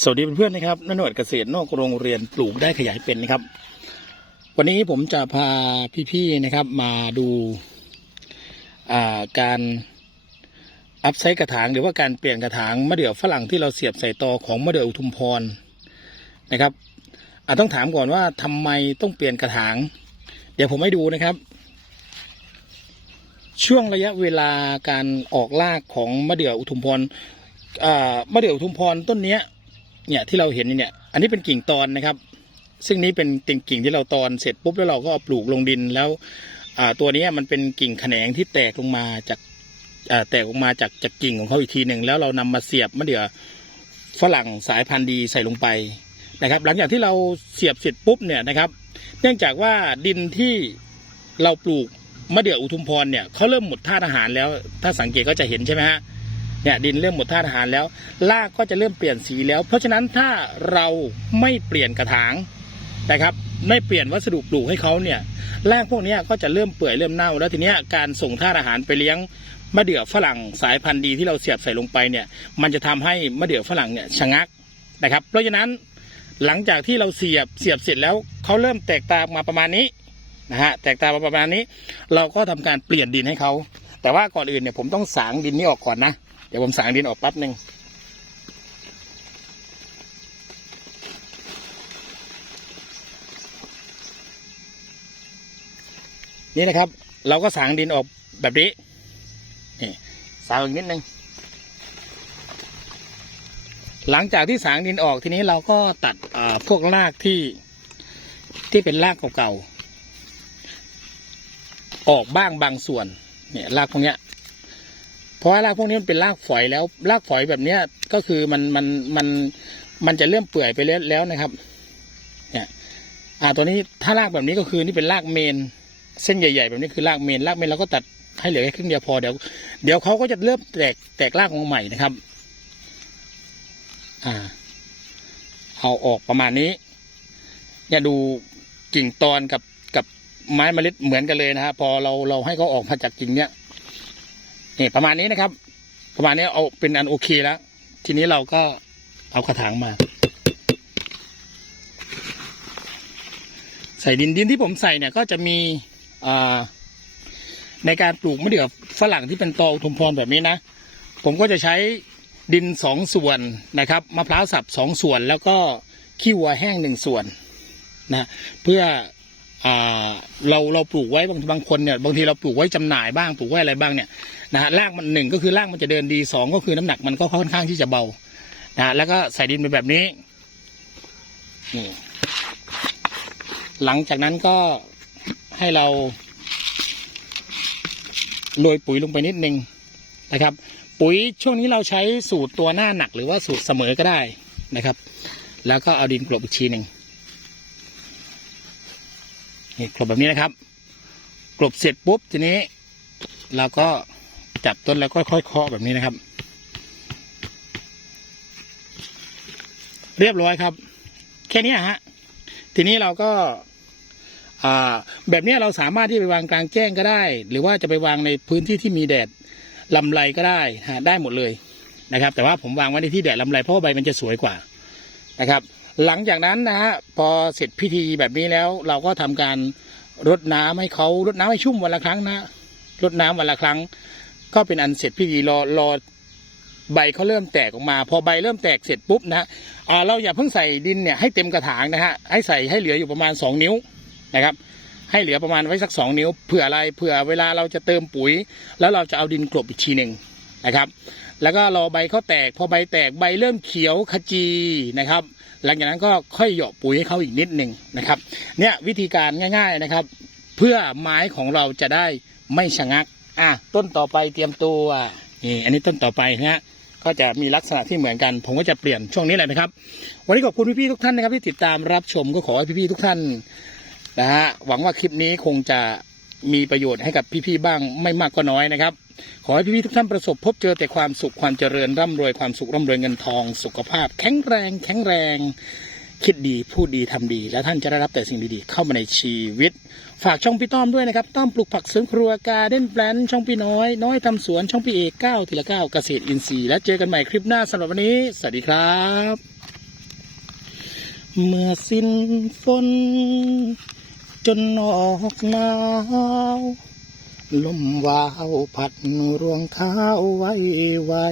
สวัสดีเพื่อนๆนะครับนนวดเกษตรนอกโรงเรียนปลูกได้ขยายเป็นนะครับ วันนี้ผมจะพาพี่ๆนะครับมาดูาการอัพไซต์กระถางหรือว่าการเปลี่ยนกระถางมะเดื่อฝรั่งที่เราเสียบใส่ตอของมะเดื่ออุทุมพรนะครับอาต้องถามก่อนว่าทำไมต้องเปลี่ยนกระถาง เดี๋ยวผมให้ดูนะครับ ช่วงระยะเวลาการออกรากของมะเดื่ออุทุมพรมะเดื่ออุทุมพรต้นเนี้ย เนี่ยที่เราเห็นเนี่ย อันนี้เป็นกิ่งตอนนะครับ ซึ่งนี้เป็นติ่งกิ่งที่เราตอนเสร็จปุ๊บแล้วเราก็เอาปลูกลงดินแล้วตัวนี้มันเป็นกิ่งแขนงที่แตกลงมาจากแตกออกมาจากจากกิ่งของเขาอีกทีหนึ่งแล้วเรานำมาเสียบมะเดื่อฝรั่งสายพันธุ์ดีใส่ลงไปนะครับ หลังจากที่เราเสียบเสร็จปุ๊บเนี่ยนะครับ เนื่องจากว่าดินที่เราปลูกมะเดื่ออุทุมพรเนี่ยเขาเริ่มหมดธาตุอาหารแล้วถ้าสังเกตก็จะเห็นใช่ไหมฮะ เนี่ยดินเริ่มหมดธาตุอาหารแล้วรากก็จะเริ่มเปลี่ยนสีแล้ว เพราะฉะนั้นถ้าเราไม่เปลี่ยนกระถางนะครับไม่เปลี่ยนวัสดุปลูกให้เขาเนี่ยรากพวกนี้ก็จะเริ่มเปื่อยเริ่มเน่า แล้วทีนี้การส่งธาตุอาหารไปเลี้ยงมะเดื่อฝรั่งสายพันธุ์ดีที่เราเสียบใส่ลงไปเนี่ยมันจะทำให้มะเดื่อฝรั่งเนี่ยชะงักนะครับ เพราะฉะนั้นหลังจากที่เราเสียบเสียบเสร็จแล้วเขาเริ่มแตกตามาประมาณนี้นะฮะแตกตามาประมาณนี้ เราก็ทำการเปลี่ยนดินให้เขาแต่ว่าก่อนอื่นเนี่ยผมต้องสางดินนี้ออกก่อนนะ ดี๋ยวผมสางดินออกแป๊บหนึ่งนี่นะครับ เราก็สางดินออกแบบนี้นี่สางอีกนิดนึงหลังจากที่สางดินออกทีนี้เราก็ตัดพวกรากที่ที่เป็นรากเก่าๆออกบ้างบางส่วนเนี่ยรากพวกเนี้ย เพราะว่ารากพวกนี้มันเป็นรากฝอยแล้วรากฝอยแบบเนี้ยก็คือมันมันมันมันจะเริ่มเปื่อยไปแล้วแล้วนะครับ เนี่ย อ่าตัวนี้ถ้ารากแบบนี้ก็คือนี่เป็นรากเมน เส้นใหญ่ ๆ แบบนี้คือรากเมนรากเมนเราก็ตัดให้เหลือแค่ครึ่งเดียวพอเดี๋ยวเดี๋ยวเขาก็จะเริ่มแตกแตกรากออกมาใหม่นะครับ อ่า เอาออกประมาณนี้ เนี่ยดูกิ่งตอนกับกับไม้เมล็ดเหมือนกันเลยนะฮะพอเราเราให้เขาออกมาจากกิ่งเนี้ย นี่ประมาณนี้นะครับ ประมาณนี้เอาเป็นอันโอเคแล้ว ทีนี้เราก็เอากระถางมา ใส่ดินดินที่ผมใส่เนี่ย ก็จะมีในการปลูกมะเดื่อฝรั่งที่เป็นตออุทุมพรแบบนี้นะ ผมก็จะใช้ดินสองส่วนนะครับมะพร้าวสับสองส่วน แล้วก็ขี้วัวแห้งหนึ่งส่วนนะเพื่อ เราเราปลูกไว้บางบางคนเนี่ยบางทีเราปลูกไว้จำหน่ายบ้างปลูกไว้อะไรบ้างเนี่ยนะฮะรากมันหนึ่งก็คือรากมันจะเดินดีสองก็คือน้ำหนักมันก็ค่อนข้างที่จะเบานะฮะแล้วก็ใส่ดินไปแบบนี้นี่หลังจากนั้นก็ให้เราโรยปุ๋ยลงไปนิดนึงนะครับ ปุ๋ยช่วงนี้เราใช้สูตรตัวหน้าหนักหรือว่าสูตรเสมอก็ได้นะครับ แล้วก็เอาดินกลบอีกทีหนึ่ง นี่กลบแบบนี้นะครับ กลบเสร็จปุ๊บทีนี้ เราก็จับต้นแล้วก็ค่อยๆเคาะแบบนี้นะครับ เรียบร้อยครับ แค่นี้ฮะทีนี้เราก็แบบนี้เราสามารถที่ไปวางกลางแจ้งก็ได้ หรือว่าจะไปวางในพื้นที่ที่มีแดดลำไรก็ได้ฮะได้หมดเลยนะครับ แต่ว่าผมวางไว้ในที่แดดลำไรเพราะว่าใบมันจะสวยกว่านะครับ หลังจากนั้นนะฮะพอเสร็จพิธีแบบนี้แล้ว เราก็ทำการรดน้ำให้เขารดน้ำให้ชุ่มวันละครั้งนะรดน้ำวันละครั้ง ก็เป็นอันเสร็จพิธีรอรอใบเขาเริ่มแตกออกมา พอใบเริ่มแตกเสร็จปุ๊บนะฮะอ่าเราอย่าเพิ่งใส่ดินเนี่ยให้เต็มกระถางนะฮะให้ใส่ให้เหลืออยู่ประมาณสองนิ้วนะครับ ให้เหลือประมาณไว้สักสองนิ้วเผื่ออะไรเผื่อเวลาเราจะเติมปุ๋ย แล้วเราจะเอาดินกลบอีกทีหนึ่งนะครับ แล้วก็รอใบเขาแตก พอใบแตกใบเริ่มเขียวขจีนะครับ หลังจากนั้นก็ค่อยเหยาะปุ๋ยให้เขาอีกนิดหนึ่งนะครับ เนี่ยวิธีการง่าย ๆนะครับ เพื่อไม้ของเราจะได้ไม่ชะงัก อะต้นต่อไปเตรียมตัวนี่อันนี้ต้นต่อไปนะฮะก็จะมีลักษณะที่เหมือนกัน ผมก็จะเปลี่ยนช่วงนี้แหละนะครับ วันนี้ขอบคุณพี่ๆทุกท่านนะครับที่ติดตามรับชมก็ขอให้พี่ๆทุกท่านนะฮะหวังว่าคลิปนี้คงจะ มีประโยชน์ให้กับพี่ๆบ้างไม่มากก็น้อยนะครับ ขอให้พี่ๆทุกท่านประสบพบเจอแต่ความสุขความเจริญร่ำรวยความสุขร่ำรวยเงินทอง สุขภาพ แข็งแรง แข็งแรง คิดดีพูดดีทำดี และท่านจะได้รับแต่สิ่งดีๆเข้ามาในชีวิต ฝากช่องพี่ต้อมด้วยนะครับต้อมปลูกผักสวนครัวการเด้นแปลนช่องพี่น้อย น้อยทำสวนช่องพี่เอกเก้าทีละเก้าเกษตรอินทรีย์และเจอกันใหม่คลิปหน้าสำหรับวันนี้สวัสดีครับ เมื่อสิ้นฝน จนออกหนาวลมวาวผัดรวงเท้าไว้ไว้